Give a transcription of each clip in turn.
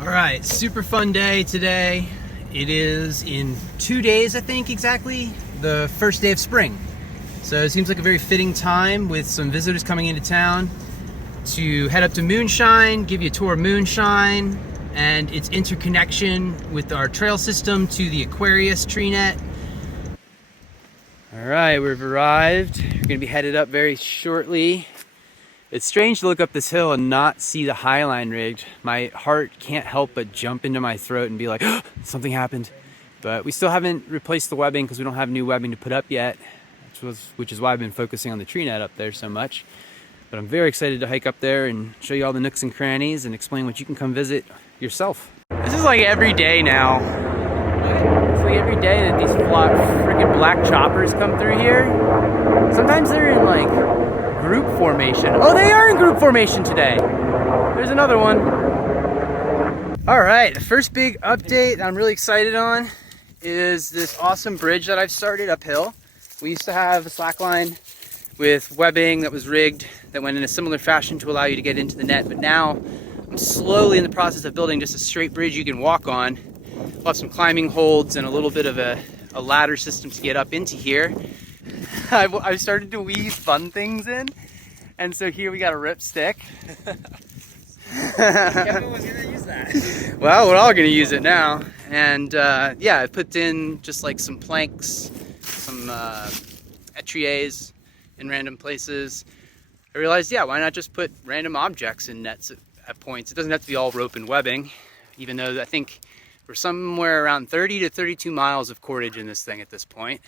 All right, super fun day today. It is in 2 days, I think exactly, the first day of spring. So it seems like a very fitting time with some visitors coming into town to head up to Moonshine, give you a tour of Moonshine and its interconnection with our trail system to the Aquarius tree net. All right, we've arrived. We're gonna be headed up very shortly. It's strange to look up this hill and not see the Highline rigged. My heart can't help but jump into my throat and be like, oh, something happened. But we still haven't replaced the webbing because we don't have new webbing to put up yet, which is why I've been focusing on the tree net up there so much. But I'm very excited to hike up there and show you all the nooks and crannies and explain what you can come visit yourself. This is like every day now. It's like every day that these freaking black choppers come through here. Sometimes they're in like group formation. Oh, they are in group formation today. There's another one. All right, the first big update I'm really excited on is this awesome bridge that I've started uphill. We used to have a slack line with webbing that was rigged that went in a similar fashion to allow you to get into the net, but now I'm slowly in the process of building just a straight bridge you can walk on. We'll have some climbing holds and a little bit of a ladder system to get up into here. I've started to weave fun things in, and so here we got a ripstick. Kevin was gonna use that. Well, we're all gonna use it now, and yeah, I put in just like some planks, some etriers in random places. I realized, yeah, why not just put random objects in nets at points? It doesn't have to be all rope and webbing, even though I think we're somewhere around 30 to 32 miles of cordage in this thing at this point,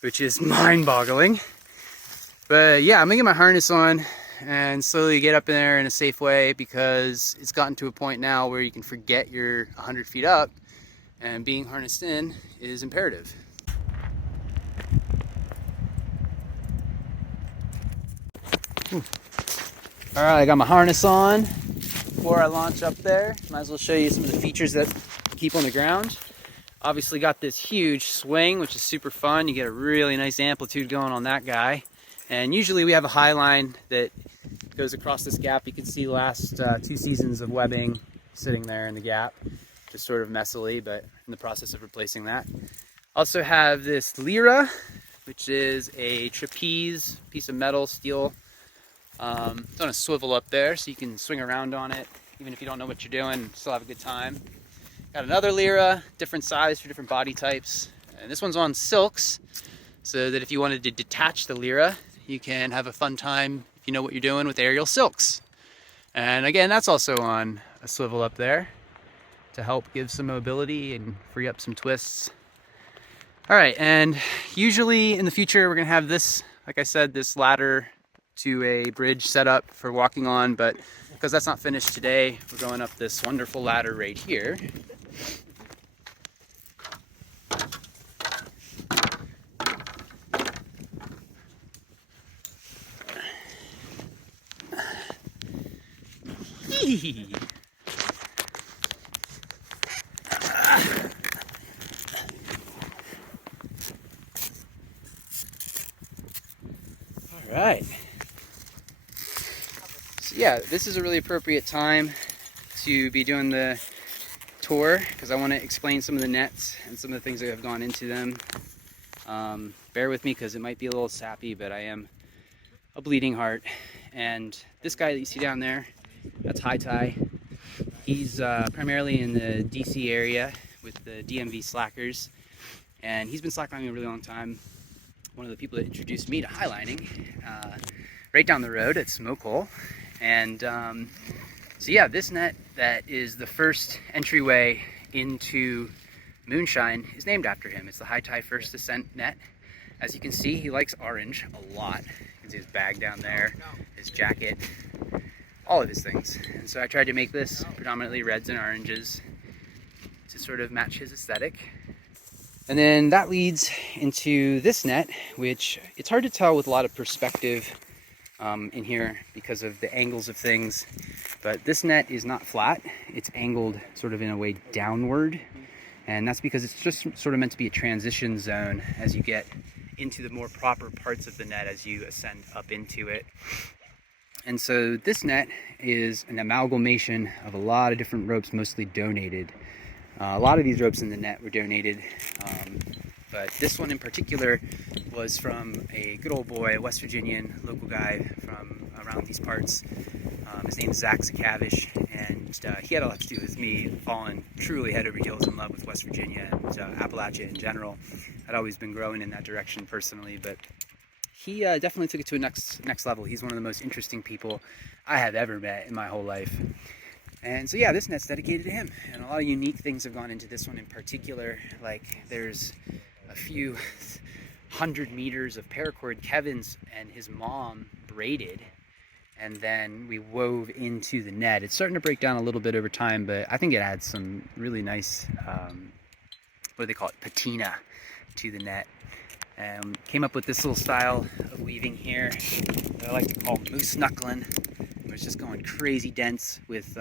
which is mind-boggling. But yeah, I'm gonna get my harness on and slowly get up in there in a safe way, because it's gotten to a point now where you can forget you're 100 feet up, and being harnessed in is imperative. All right, I got my harness on. Before I launch up there, might as well show you some of the features that keep on the ground. Obviously got this huge swing, which is super fun. You get a really nice amplitude going on that guy. And usually we have a high line that goes across this gap. You can see the last 2 seasons of webbing sitting there in the gap, just sort of messily, but in the process of replacing that. Also have this lyra, which is a trapeze piece of metal, steel. It's on a swivel up there, so you can swing around on it, even if you don't know what you're doing, still have a good time. Got another lyra, different size for different body types. And this one's on silks, so that if you wanted to detach the lyra, you can have a fun time if you know what you're doing with aerial silks. And again, that's also on a swivel up there to help give some mobility and free up some twists. All right, and usually in the future, we're gonna have this, like I said, this ladder to a bridge set up for walking on, but because that's not finished today, we're going up this wonderful ladder right here. All right. So yeah, this is a really appropriate time to be doing the tour, because I want to explain some of the nets and some of the things that have gone into them. Bear with me because it might be a little sappy, but I am a bleeding heart. And this guy that you see down there, that's High Tie. He's primarily in the DC area with the DMV slackers, and he's been slacklining a really long time. One of the people that introduced me to highlining right down the road at Smoke Hole. And so yeah, this net that is the first entryway into Moonshine is named after him. It's the High Tie First Ascent net. As you can see, he likes orange a lot. You can see his bag down there, his jacket, all of his things. And so I tried to make this predominantly reds and oranges to sort of match his aesthetic. And then that leads into this net, which it's hard to tell with a lot of perspective in here because of the angles of things. But this net is not flat, it's angled sort of in a way downward. And that's because it's just sort of meant to be a transition zone as you get into the more proper parts of the net as you ascend up into it. And so this net is an amalgamation of a lot of different ropes, mostly donated. A lot of these ropes in the net were donated, but this one in particular was from a good old boy, a West Virginian local guy from around these parts. His name is Zach Zakavish, and he had a lot to do with me falling truly head over heels in love with West Virginia and Appalachia in general. I'd always been growing in that direction personally, but he definitely took it to a next level. He's one of the most interesting people I have ever met in my whole life. And so yeah, this net's dedicated to him, and a lot of unique things have gone into this one in particular. Like there's a few 100 meters of paracord Kevin's and his mom braided, and then we wove into the net. It's starting to break down a little bit over time, but I think it adds some really nice, what do they call it, patina to the net. Came up with this little style of weaving here that I like to call moose knuckling. It's just going crazy dense with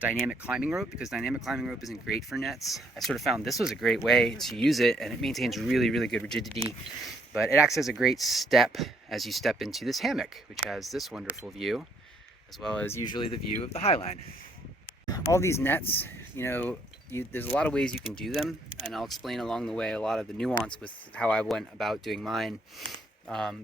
dynamic climbing rope, because dynamic climbing rope isn't great for nets. I sort of found this was a great way to use it, and it maintains really, really good rigidity, but it acts as a great step as you step into this hammock, which has this wonderful view, as well as usually the view of the High Line. All these nets, you know, there's a lot of ways you can do them, and I'll explain along the way a lot of the nuance with how I went about doing mine,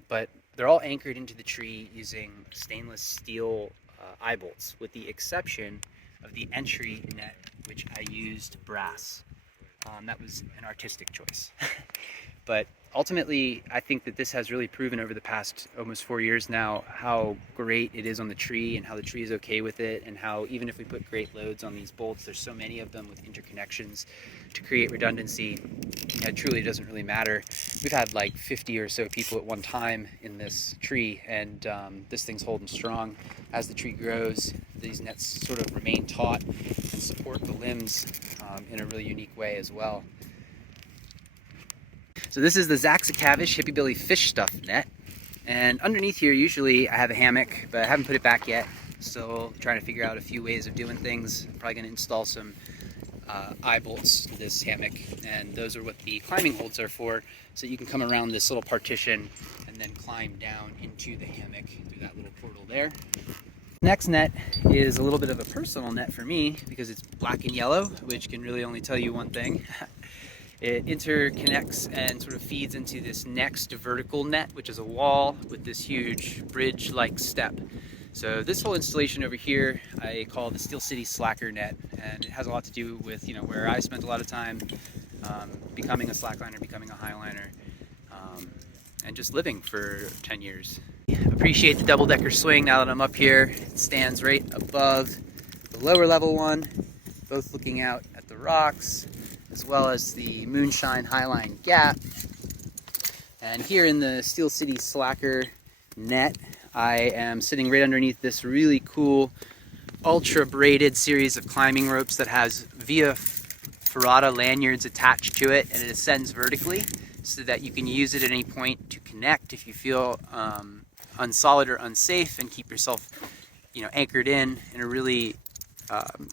but they're all anchored into the tree using stainless steel eye bolts, with the exception of the entry net, which I used brass. That was an artistic choice. But ultimately, I think that this has really proven over the past almost 4 years now how great it is on the tree, and how the tree is okay with it, and how even if we put great loads on these bolts, there's so many of them with interconnections to create redundancy. It truly doesn't really matter. We've had like 50 or so people at one time in this tree, and this thing's holding strong. As the tree grows, these nets sort of remain taut and support the limbs in a really unique way as well. So this is the Zach Zakavish Hippie Billy Fish Stuff net, and underneath here usually I have a hammock, but I haven't put it back yet. Still trying to figure out a few ways of doing things. I'm probably going to install some eye bolts to this hammock, and those are what the climbing holds are for, so you can come around this little partition and then climb down into the hammock through that little portal there. Next net is a little bit of a personal net for me, because it's black and yellow, which can really only tell you one thing. It interconnects and sort of feeds into this next vertical net, which is a wall with this huge bridge-like step. So this whole installation over here I call the Steel City Slacker net, and it has a lot to do with, you know, where I spent a lot of time becoming a slackliner, becoming a highliner, and just living for 10 years. Appreciate the double-decker swing now that I'm up here. It stands right above the lower level one, both looking out at the rocks, as well as the Moonshine Highline Gap. And here in the Steel City Slacker net, I am sitting right underneath this really cool ultra braided series of climbing ropes that has via ferrata lanyards attached to it, and it ascends vertically so that you can use it at any point to connect if you feel unsolid or unsafe, and keep yourself, you know, anchored in a really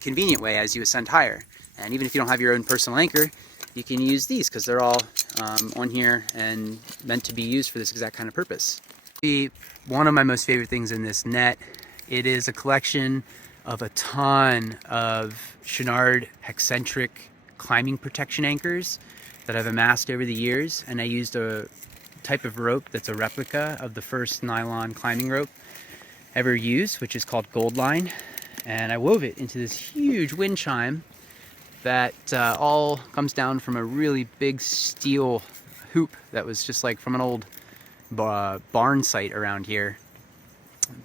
convenient way as you ascend higher. And even if you don't have your own personal anchor, you can use these, because they're all on here and meant to be used for this exact kind of purpose. One of my most favorite things in this net, it is a collection of a ton of Chenard hexcentric climbing protection anchors that I've amassed over the years, and I used a type of rope that's a replica of the first nylon climbing rope ever used, which is called Gold Line, and I wove it into this huge wind chime that all comes down from a really big steel hoop that was just like from an old barn site around here.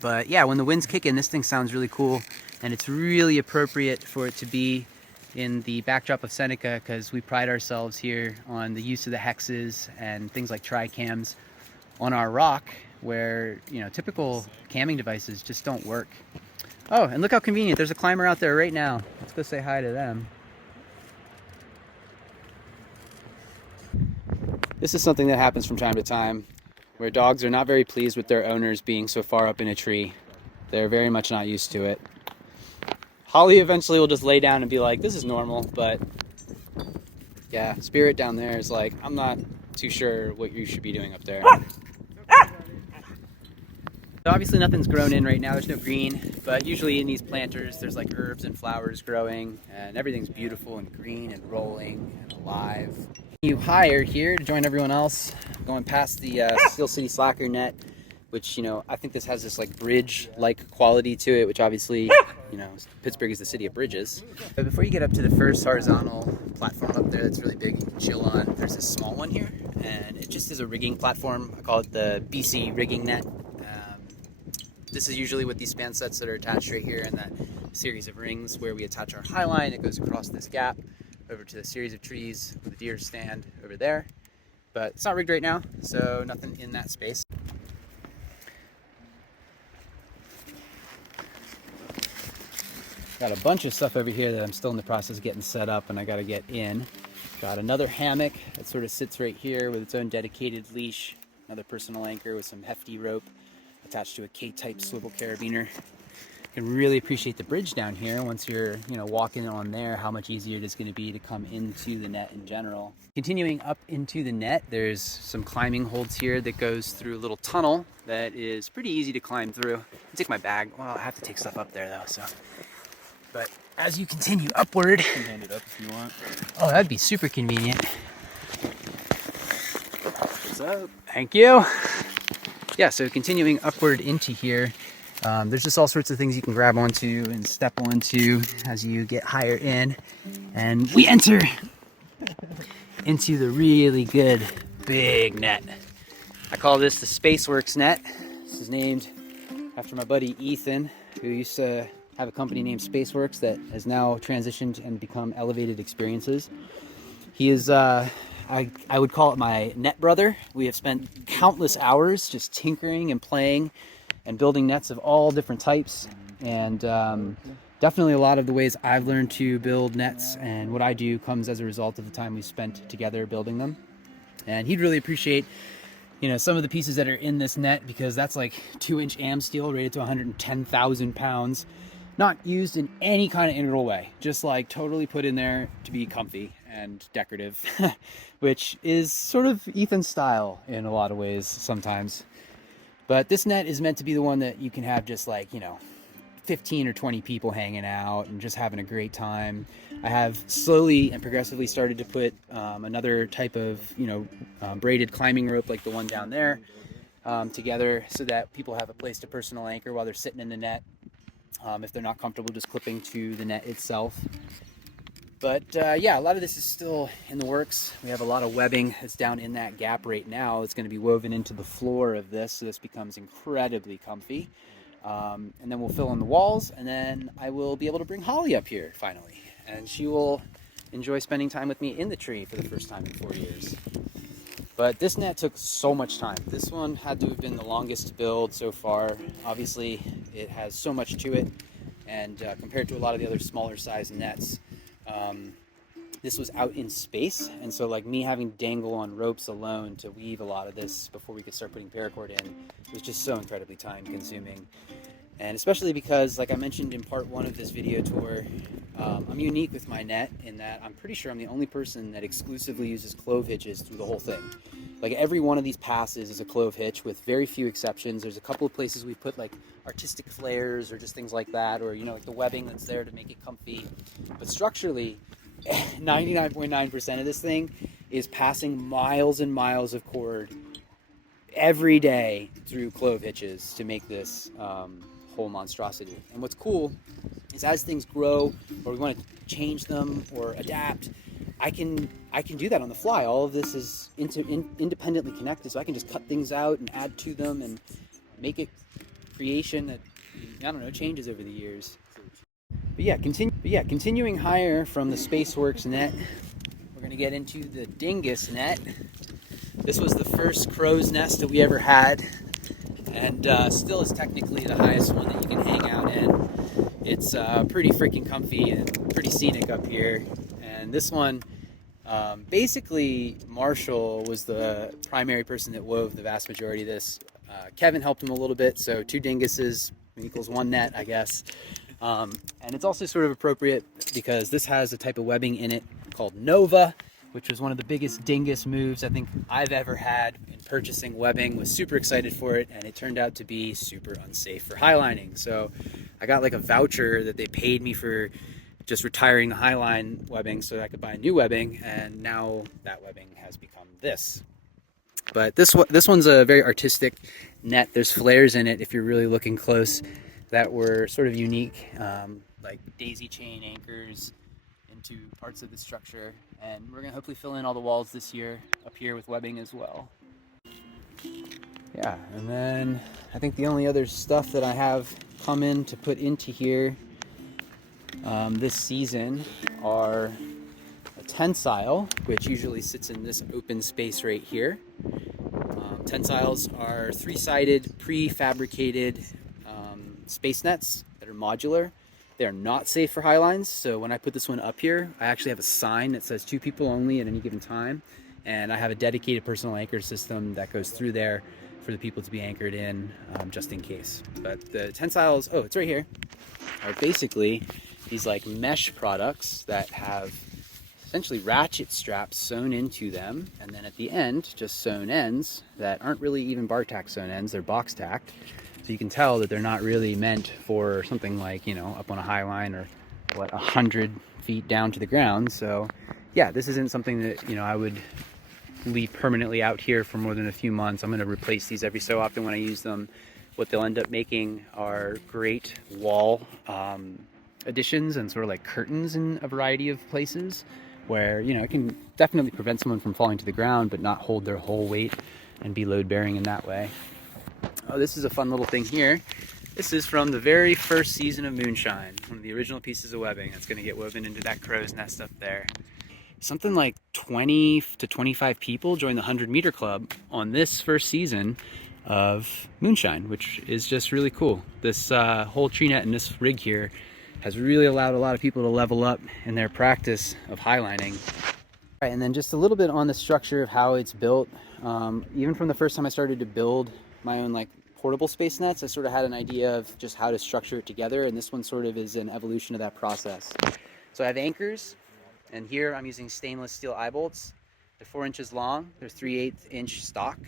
But yeah, when the wind's kicking, this thing sounds really cool, and it's really appropriate for it to be in the backdrop of Seneca, because we pride ourselves here on the use of the hexes and things like tri-cams on our rock, where, you know, typical camming devices just don't work. Oh, and look how convenient. There's a climber out there right now. Let's go say hi to them. This is something that happens from time to time, where dogs are not very pleased with their owners being so far up in a tree. They're very much not used to it. Holly eventually will just lay down and be like, this is normal, but yeah, Spirit down there is like, I'm not too sure what you should be doing up there. So obviously nothing's grown in right now, there's no green, but usually in these planters there's like herbs and flowers growing and everything's beautiful and green and rolling and alive. You hire here to join everyone else, going past the Steel City Slacker net, which, you know, I think this has this like bridge-like quality to it, which obviously, you know, Pittsburgh is the city of bridges. But before you get up to the first horizontal platform up there that's really big you can chill on, there's this small one here, and it just is a rigging platform. I call it the BC rigging net. This is usually with these span sets that are attached right here in that series of rings where we attach our high line. It goes across this gap over to the series of trees where the deer stand over there. But it's not rigged right now, so nothing in that space. Got a bunch of stuff over here that I'm still in the process of getting set up and I gotta get in. Got another hammock that sort of sits right here with its own dedicated leash. Another personal anchor with some hefty rope attached to a K-type swivel carabiner. You can really appreciate the bridge down here once you're, you know, walking on there, how much easier it is going to be to come into the net in general. Continuing up into the net, there's some climbing holds here that goes through a little tunnel that is pretty easy to climb through. I'll take my bag. Well, I have to take stuff up there though, so. But as you continue upward, You can hand it up if you want. oh, that'd be super convenient. What's up? Thank you. Yeah, so continuing upward into here, there's just all sorts of things you can grab onto and step onto as you get higher in. And we enter into the really good big net. I call this the Spaceworks net. This is named after my buddy Ethan, who used to have a company named Spaceworks that has now transitioned and become Elevated Experiences. He is I would call it my net brother. We have spent countless hours just tinkering and playing and building nets of all different types. And definitely a lot of the ways I've learned to build nets and what I do comes as a result of the time we spent together building them. And he'd really appreciate, you know, some of the pieces that are in this net, because that's like 2-inch am steel rated to 110,000 pounds. Not used in any kind of integral way, just like totally put in there to be comfy and decorative, which is sort of Ethan's style in a lot of ways sometimes. But this net is meant to be the one that you can have just like, you know, 15 or 20 people hanging out and just having a great time. I have slowly and progressively started to put another type of, you know, braided climbing rope like the one down there together so that people have a place to personal anchor while they're sitting in the net. If they're not comfortable just clipping to the net itself. But yeah, a lot of this is still in the works. We have a lot of webbing that's down in that gap right now. It's going to be woven into the floor of this, so this becomes incredibly comfy. And then we'll fill in the walls, and then I will be able to bring Holly up here finally. And she will enjoy spending time with me in the tree for the first time in 4 years. But this net took so much time. This one had to have been the longest to build so far. Obviously, it has so much to it, and compared to a lot of the other smaller size nets, this was out in space, and so like me having to dangle on ropes alone to weave a lot of this before we could start putting paracord in was just so incredibly time consuming. And especially because, like I mentioned in part 1 of this video tour, I'm unique with my net in that I'm pretty sure I'm the only person that exclusively uses clove hitches through the whole thing. Like every one of these passes is a clove hitch with very few exceptions. There's a couple of places we put like artistic flares or just things like that, or, you know, like the webbing that's there to make it comfy. But structurally, 99.9% of this thing is passing miles and miles of cord every day through clove hitches to make this whole monstrosity. And what's cool is as things grow or we want to change them or adapt, I can do that on the fly. All of this is independently connected, so I can just cut things out and add to them and make it creation that, I don't know, changes over the years. But yeah, continuing higher from the Spaceworks net, we're going to get into the Dingus net. This was the first crow's nest that we ever had, and still is technically the highest one that you can hang out in. It's pretty freaking comfy and pretty scenic up here. And this one, basically Marshall was the primary person that wove the vast majority of this. Kevin helped him a little bit, so 2 Dinguses equals 1 net, I guess. And it's also sort of appropriate because this has a type of webbing in it called Nova, which was one of the biggest Dingus moves I think I've ever had in purchasing webbing. Was super excited for it, and it turned out to be super unsafe for highlining. So I got like a voucher that they paid me for just retiring the highline webbing so that I could buy new webbing, and now that webbing has become this. But this one's a very artistic net. There's flares in it if you're really looking close that were sort of unique, like daisy chain anchors into parts of the structure, and we're gonna hopefully fill in all the walls this year up here with webbing as well. Yeah, and then I think the only other stuff that I have come in to put into here this season are a tensile, which usually sits in this open space right here. Tensiles are three-sided, prefabricated space nets that are modular. They're not safe for highlines, so when I put this one up here, I actually have a sign that says 2 people only at any given time, and I have a dedicated personal anchor system that goes through there for the people to be anchored in, just in case. But the tensiles, oh, it's right here, are basically these like mesh products that have essentially ratchet straps sewn into them, and then at the end, just sewn ends that aren't really even bar tack sewn ends, they're box tacked. So you can tell that they're not really meant for something like, you know, up on a high line or what, 100 feet down to the ground. So yeah, this isn't something that, you know, I would leave permanently out here for more than a few months. I'm going to replace these every so often when I use them. What they'll end up making are great wall additions and sort of like curtains in a variety of places where, you know, it can definitely prevent someone from falling to the ground but not hold their whole weight and be load bearing in that way. Oh, this is a fun little thing here. This is from the very first season of Moonshine, one of the original pieces of webbing that's going to get woven into that crow's nest up there. Something like 20 to 25 people joined the 100-meter club on this first season of Moonshine, which is just really cool. This whole tree net and this rig here has really allowed a lot of people to level up in their practice of highlining. Right, and then just a little bit on the structure of how it's built. Even from the first time I started to build my own like portable space nets, I sort of had an idea of just how to structure it together, and this one sort of is an evolution of that process. So I have anchors, and here I'm using stainless steel eye bolts. They're 4 inches long, they're 3/8 inch stock.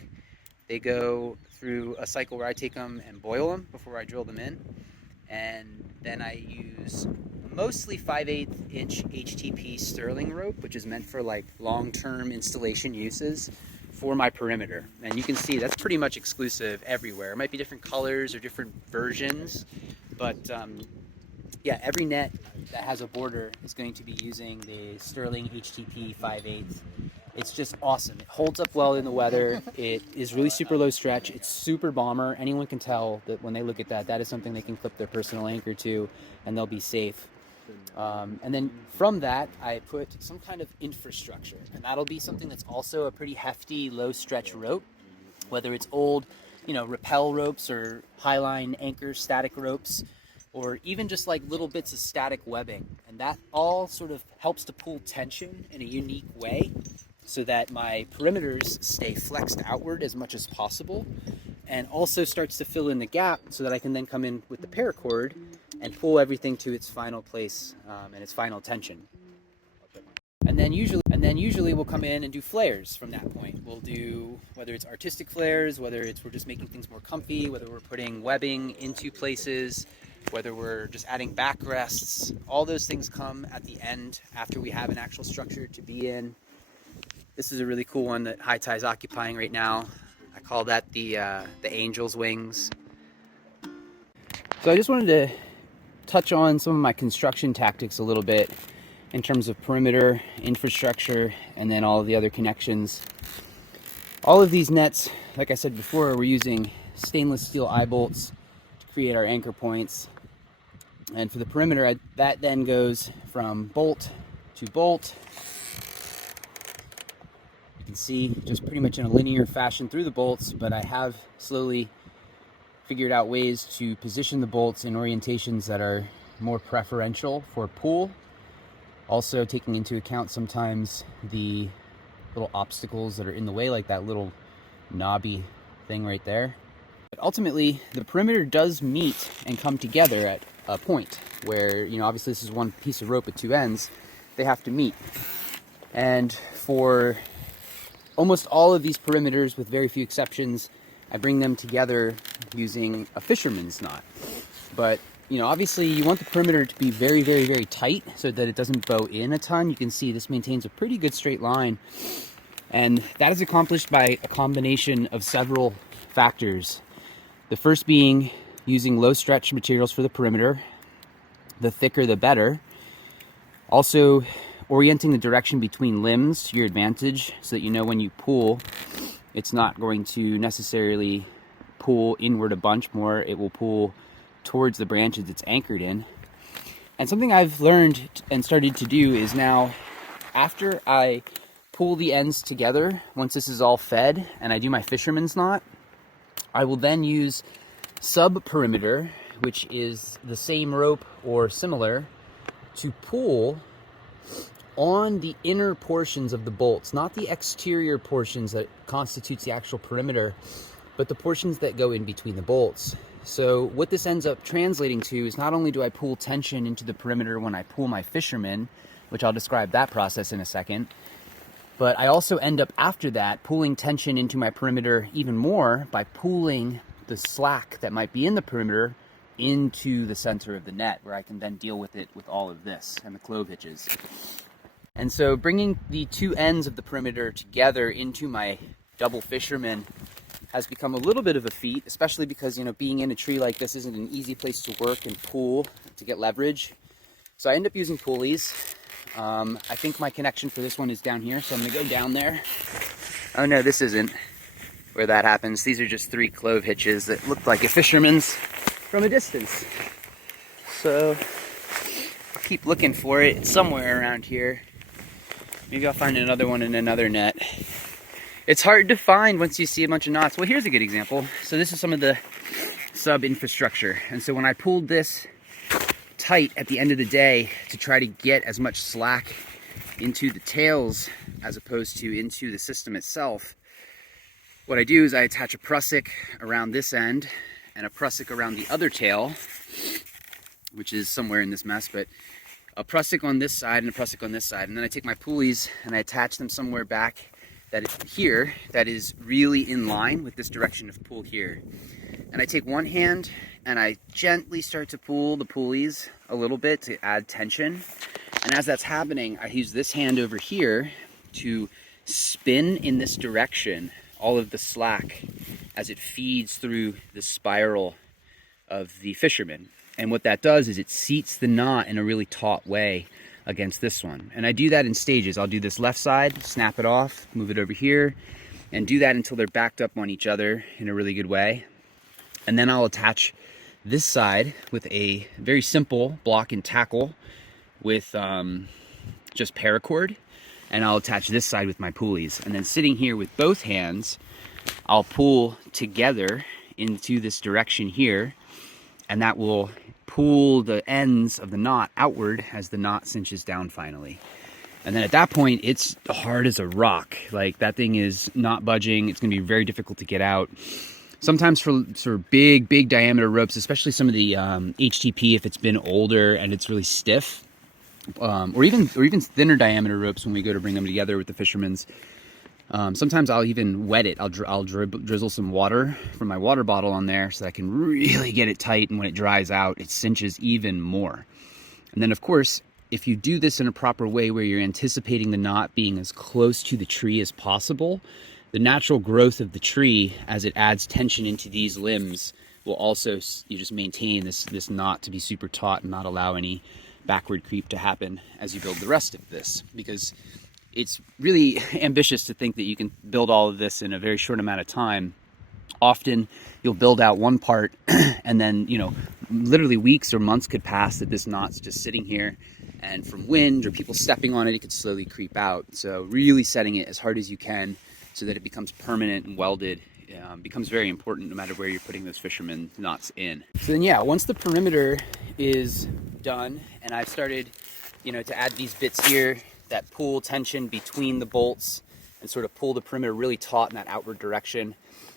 They go through a cycle where I take them and boil them before I drill them in, and then I use mostly 5/8 inch HTP sterling rope, which is meant for like long-term installation uses for my perimeter. And you can see that's pretty much exclusive everywhere. It might be different colors or different versions, but yeah, every net that has a border is going to be using the sterling HTP 5/8. It's just awesome. It holds up well in the weather. It is really super low stretch. It's super bomber. Anyone can tell that when they look at that, that is something they can clip their personal anchor to, and they'll be safe. And then from that, I put some kind of infrastructure, and that'll be something that's also a pretty hefty, low stretch rope, whether it's old, you know, rappel ropes or highline anchor static ropes, or even just like little bits of static webbing. And that all sort of helps to pull tension in a unique way so that my perimeters stay flexed outward as much as possible, and also starts to fill in the gap so that I can then come in with the paracord and pull everything to its final place and its final tension. And then usually we'll come in and do flares from that point. We'll do, whether it's artistic flares, whether it's we're just making things more comfy, whether we're putting webbing into places, whether we're just adding backrests. All those things come at the end after we have an actual structure to be in. This is a really cool one that High Tie's occupying right now. I call that the angel's wings. So I just wanted to touch on some of my construction tactics a little bit in terms of perimeter, infrastructure, and then all of the other connections. All of these nets, like I said before, we're using stainless steel eye bolts to create our anchor points. And for the perimeter, that then goes from bolt to bolt. You can see just pretty much in a linear fashion through the bolts, but I have slowly figured out ways to position the bolts in orientations that are more preferential for pull. Also taking into account sometimes the little obstacles that are in the way, like that little knobby thing right there. But ultimately, the perimeter does meet and come together at a point where, you know, obviously this is one piece of rope with two ends. They have to meet. And for almost all of these perimeters, with very few exceptions, I bring them together using a fisherman's knot. But, you know, obviously you want the perimeter to be very, very, very tight so that it doesn't bow in a ton. You can see this maintains a pretty good straight line. And that is accomplished by a combination of several factors. The first being using low stretch materials for the perimeter. The thicker, the better. Also, orienting the direction between limbs to your advantage so that you know when you pull, it's not going to necessarily pull inward a bunch more. It will pull towards the branches it's anchored in. And something I've learned and started to do is now, after I pull the ends together, once this is all fed and I do my fisherman's knot, I will then use sub-perimeter, which is the same rope or similar, to pull on the inner portions of the bolts, not the exterior portions that constitutes the actual perimeter, but the portions that go in between the bolts. So what this ends up translating to is not only do I pull tension into the perimeter when I pull my fisherman, which I'll describe that process in a second, but I also end up after that pulling tension into my perimeter even more by pulling the slack that might be in the perimeter into the center of the net, where I can then deal with it with all of this and the clove hitches. And so bringing the two ends of the perimeter together into my double fisherman has become a little bit of a feat, especially because, you know, being in a tree like this isn't an easy place to work and pull to get leverage. So I end up using pulleys. I think my connection for this one is down here, so I'm gonna go down there. Oh no, this isn't where that happens. These are just 3 clove hitches that look like a fisherman's from a distance. So I'll keep looking for it. It's somewhere around here. Maybe I'll find another one in another net. It's hard to find once you see a bunch of knots. Well, here's a good example. So this is some of the sub-infrastructure. And so when I pulled this tight at the end of the day to try to get as much slack into the tails as opposed to into the system itself, what I do is I attach a prusik around this end and a prusik around the other tail, which is somewhere in this mess, but a prusik on this side and a prusik on this side. And then I take my pulleys and I attach them somewhere back that is here, that is really in line with this direction of pull here. And I take one hand and I gently start to pull the pulleys a little bit to add tension. And as that's happening, I use this hand over here to spin in this direction all of the slack as it feeds through the spiral of the fisherman. And what that does is it seats the knot in a really taut way against this one. And I do that in stages. I'll do this left side, snap it off, move it over here, and do that until they're backed up on each other in a really good way. And then I'll attach this side with a very simple block and tackle with just paracord. And I'll attach this side with my pulleys. And then sitting here with both hands, I'll pull together into this direction here, and that will pull the ends of the knot outward as the knot cinches down finally. And then at that point, it's hard as a rock. Like, that thing is not budging. It's gonna be very difficult to get out. Sometimes for big diameter ropes, especially some of the HTP, if it's been older and it's really stiff, or even thinner diameter ropes when we go to bring them together with the fishermen's, sometimes I'll even wet it. I'll drizzle some water from my water bottle on there so that I can really get it tight, and when it dries out, it cinches even more. And then, of course, if you do this in a proper way where you're anticipating the knot being as close to the tree as possible, the natural growth of the tree as it adds tension into these limbs will also, you just maintain this knot to be super taut and not allow any backward creep to happen as you build the rest of this, because it's really ambitious to think that you can build all of this in a very short amount of time. Often you'll build out one part and then, you know, literally weeks or months could pass that this knot's just sitting here, and from wind or people stepping on it, it could slowly creep out. So really setting it as hard as you can so that it becomes permanent and welded becomes very important no matter where you're putting those fisherman knots in. So then, yeah, once the perimeter is done and I've started, you know, to add these bits here that pull tension between the bolts and sort of pull the perimeter really taut in that outward direction,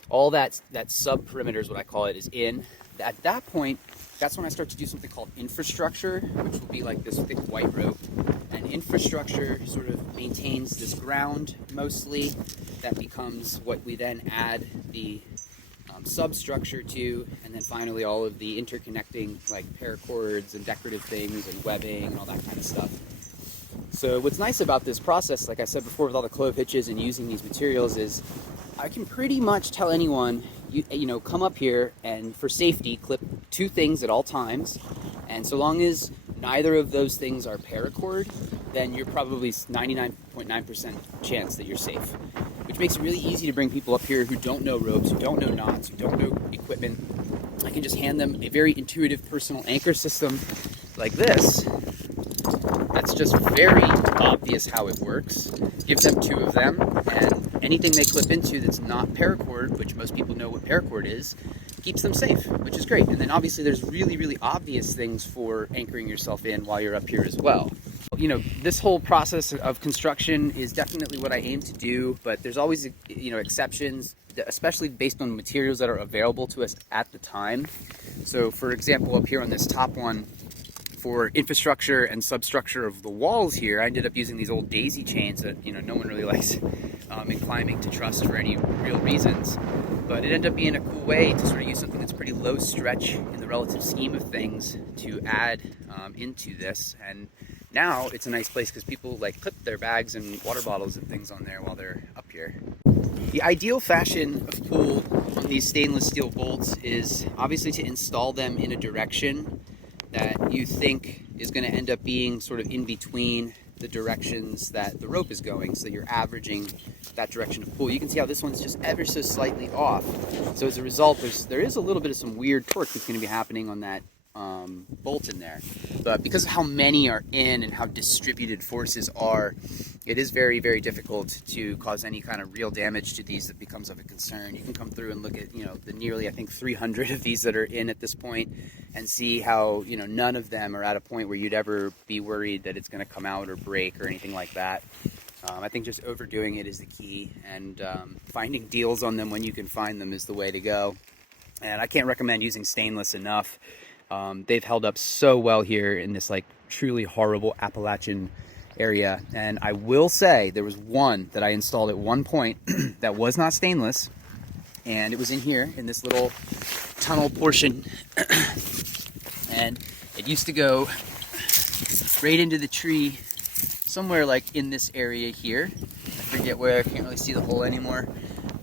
all that sub perimeter is what I call it, is in. at that point, that's when I start to do something called infrastructure, which will be like this thick white rope. And infrastructure sort of maintains this ground mostly. That becomes what we then add the substructure to, and then finally all of the interconnecting like paracords and decorative things and webbing and all that kind of stuff. So what's nice about this process, like I said before, with all the clove hitches and using these materials, is I can pretty much tell anyone, you know, come up here and for safety clip 2 things at all times, and so long as neither of those things are paracord, then you're probably 99.9% chance that you're safe, which makes it really easy to bring people up here who don't know ropes, who don't know knots, who don't know equipment. I can just hand them a very intuitive personal anchor system like this. That's just very obvious how it works. Give them 2 of them, and anything they clip into that's not paracord, which most people know what paracord is, keeps them safe, which is great. And then obviously there's really, really obvious things for anchoring yourself in while you're up here as well. You know, this whole process of construction is definitely what I aim to do, but there's always, you know, exceptions, especially based on the materials that are available to us at the time. So for example, up here on this top one, for infrastructure and substructure of the walls here, I ended up using these old daisy chains that, you know, no one really likes in climbing to trust for any real reasons. But it ended up being a cool way to sort of use something that's pretty low stretch in the relative scheme of things to add into this. And now it's a nice place because people like clip their bags and water bottles and things on there while they're up here. The ideal fashion of pull on these stainless steel bolts is obviously to install them in a direction that you think is going to end up being sort of in between the directions that the rope is going, so you're averaging that direction of pull. You can see how this one's just ever so slightly off. So as a result, there is a little bit of some weird torque that's going to be happening on that bolt in there. But because of how many are in and how distributed forces are, it is very, very difficult to cause any kind of real damage to these that becomes of a concern. You can come through and look at, you know, the nearly, I think, 300 of these that are in at this point and see how, you know, none of them are at a point where you'd ever be worried that it's going to come out or break or anything like that. I think just overdoing it is the key, and finding deals on them when you can find them is the way to go. And I can't recommend using stainless enough. They've held up so well here in this like truly horrible Appalachian area. And I will say there was one that I installed at one point that was not stainless, and it was in here in this little tunnel portion. And it used to go right into the tree somewhere like in this area here. I forget where, I can't really see the hole anymore.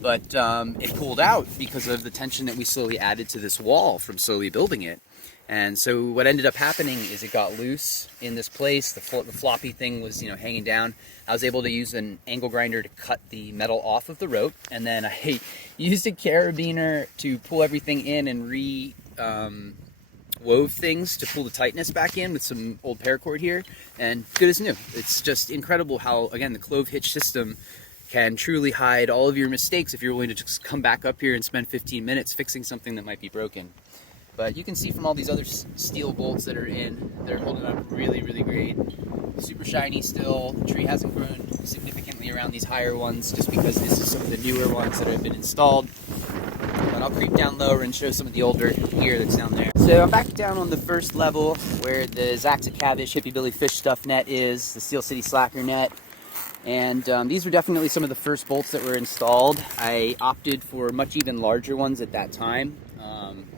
But it pulled out because of the tension that we slowly added to this wall from slowly building it. And so what ended up happening is it got loose in this place. The floppy thing was, you know, hanging down. I was able to use an angle grinder to cut the metal off of the rope, and then I used a carabiner to pull everything in and wove things to pull the tightness back in with some old paracord here, and good as new. It's just incredible how, again, the clove hitch system can truly hide all of your mistakes if you're willing to just come back up here and spend 15 minutes fixing something that might be broken. But you can see from all these other steel bolts that are in, they're holding up really, really great. Super shiny still. The tree hasn't grown significantly around these higher ones just because this is some of the newer ones that have been installed. But I'll creep down lower and show some of the older gear that's down there. So I'm back down on the first level where the Zaxacavish Hippie Billy Fish Stuff net is, the Steel City Slacker net. And these were definitely some of the first bolts that were installed. I opted for much even larger ones at that time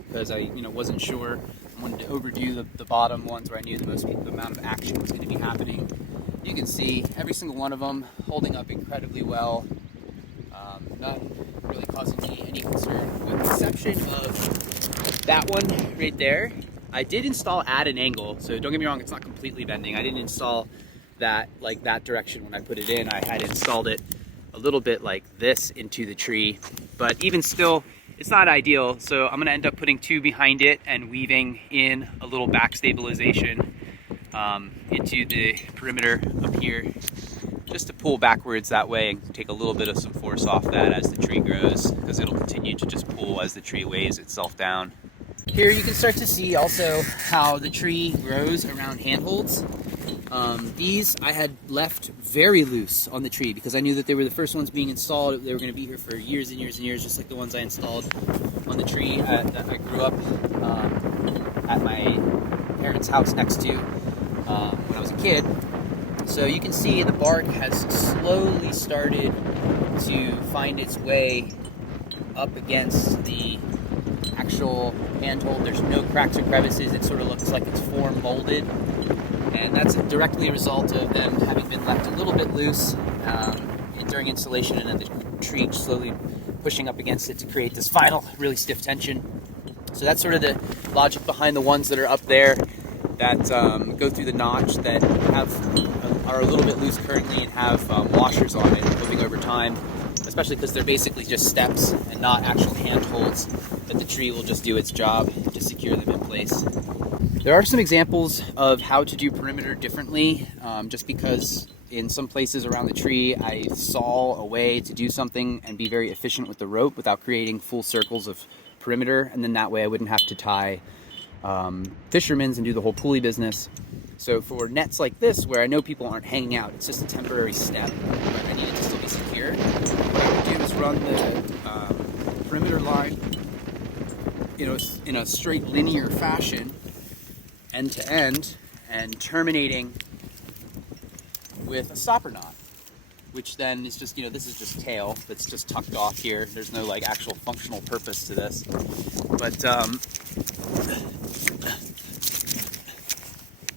because I wasn't sure. I wanted to overdo the bottom ones where I knew the most amount of action was going to be happening. You can see every single one of them holding up incredibly well. None really causing me any concern, with the exception of that one right there. I did install at an angle, so don't get me wrong, it's not completely bending. I didn't install that like that direction when I put it in. I had installed it a little bit like this into the tree, but even still, it's not ideal. So I'm going to end up putting 2 behind it and weaving in a little back stabilization into the perimeter up here, just to pull backwards that way and take a little bit of some force off that as the tree grows, because it'll continue to just pull as the tree weighs itself down. Here you can start to see also how the tree grows around handholds. These I had left very loose on the tree because I knew that they were the first ones being installed. They were going to be here for years and years and years, just like the ones I installed on the tree that I grew up at my parents' house next to when I was a kid. So you can see the bark has slowly started to find its way up against the actual handhold. There's no cracks or crevices. It sort of looks like it's form molded. And that's directly a result of them having been left a little bit loose during installation, and then the tree slowly pushing up against it to create this final really stiff tension. So that's sort of the logic behind the ones that are up there that go through the notch, that are a little bit loose currently and have washers on it, hoping over time, especially because they're basically just steps and not actual handholds, that the tree will just do its job to secure them in place. There are some examples of how to do perimeter differently, just because in some places around the tree I saw a way to do something and be very efficient with the rope without creating full circles of perimeter, and then that way I wouldn't have to tie fishermen's and do the whole pulley business. So for nets like this, where I know people aren't hanging out, it's just a temporary step, I need it to still be secure. What I would do is run the perimeter line in a straight linear fashion, end to end, and terminating with a stopper knot, which then is just, this is just tail that's just tucked off here. There's no like actual functional purpose to this, but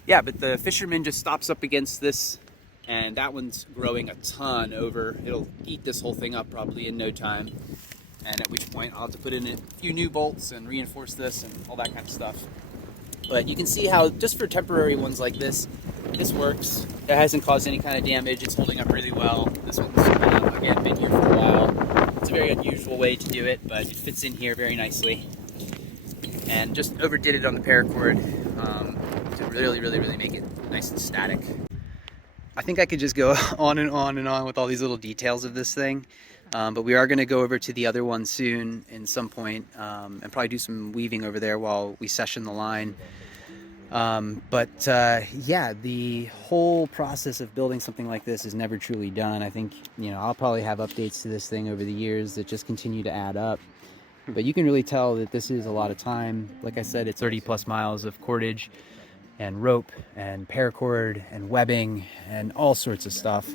yeah, but the fisherman just stops up against this, and that one's growing a ton over. It'll eat this whole thing up probably in no time, and at which point I'll have to put in a few new bolts and reinforce this and all that kind of stuff. But you can see how just for temporary ones like this works. It hasn't caused any kind of damage. It's holding up really well. This one's again been here for a while. It's a very unusual way to do it, but it fits in here very nicely. And just overdid it on the paracord to really make it nice and static. I think I could just go on and on and on with all these little details of this thing. But we are going to go over to the other one soon in some point, and probably do some weaving over there while we session the line. Yeah, the whole process of building something like this is never truly done. I think, I'll probably have updates to this thing over the years that just continue to add up. But you can really tell that this is a lot of time. Like I said, it's 30 plus miles of cordage and rope and paracord and webbing and all sorts of stuff.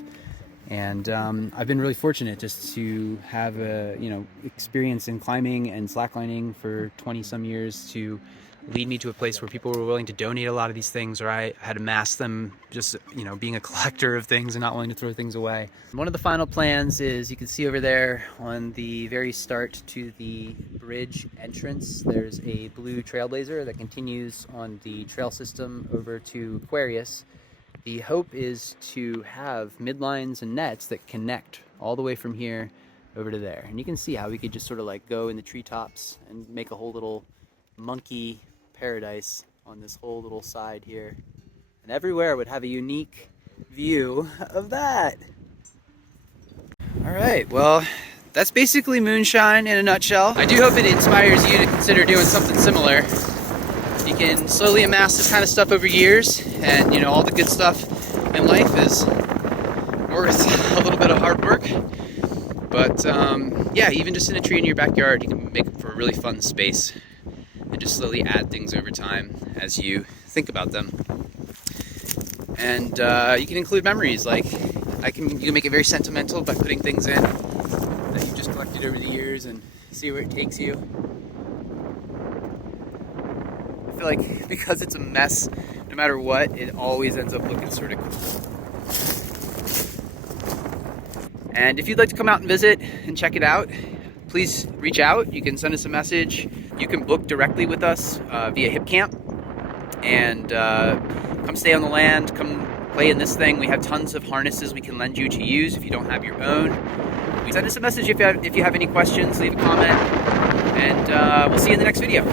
And I've been really fortunate just to have experience in climbing and slacklining for 20 some years to lead me to a place where people were willing to donate a lot of these things, or I had amassed them just, being a collector of things and not willing to throw things away. One of the final plans is, you can see over there on the very start to the bridge entrance, there's a blue trailblazer that continues on the trail system over to Aquarius. The hope is to have midlines and nets that connect all the way from here over to there. And you can see how we could just sort of like go in the treetops and make a whole little monkey paradise on this whole little side here. And everywhere would have a unique view of that. All right, well, that's basically Moonshine in a nutshell. I do hope it inspires you to consider doing something similar. You can slowly amass this kind of stuff over years, and all the good stuff in life is worth a little bit of hard work. But yeah, even just in a tree in your backyard, you can make it for a really fun space and just slowly add things over time as you think about them. And you can include memories, like you can make it very sentimental by putting things in that you've just collected over the years and see where it takes you. I feel like because it's a mess, no matter what, it always ends up looking sort of cool. And if you'd like to come out and visit and check it out, please reach out. You can send us a message. You can book directly with us via Hip Camp, and come stay on the land, come play in this thing. We have tons of harnesses we can lend you to use if you don't have your own. Send us a message if you have any questions, leave a comment, and we'll see you in the next video.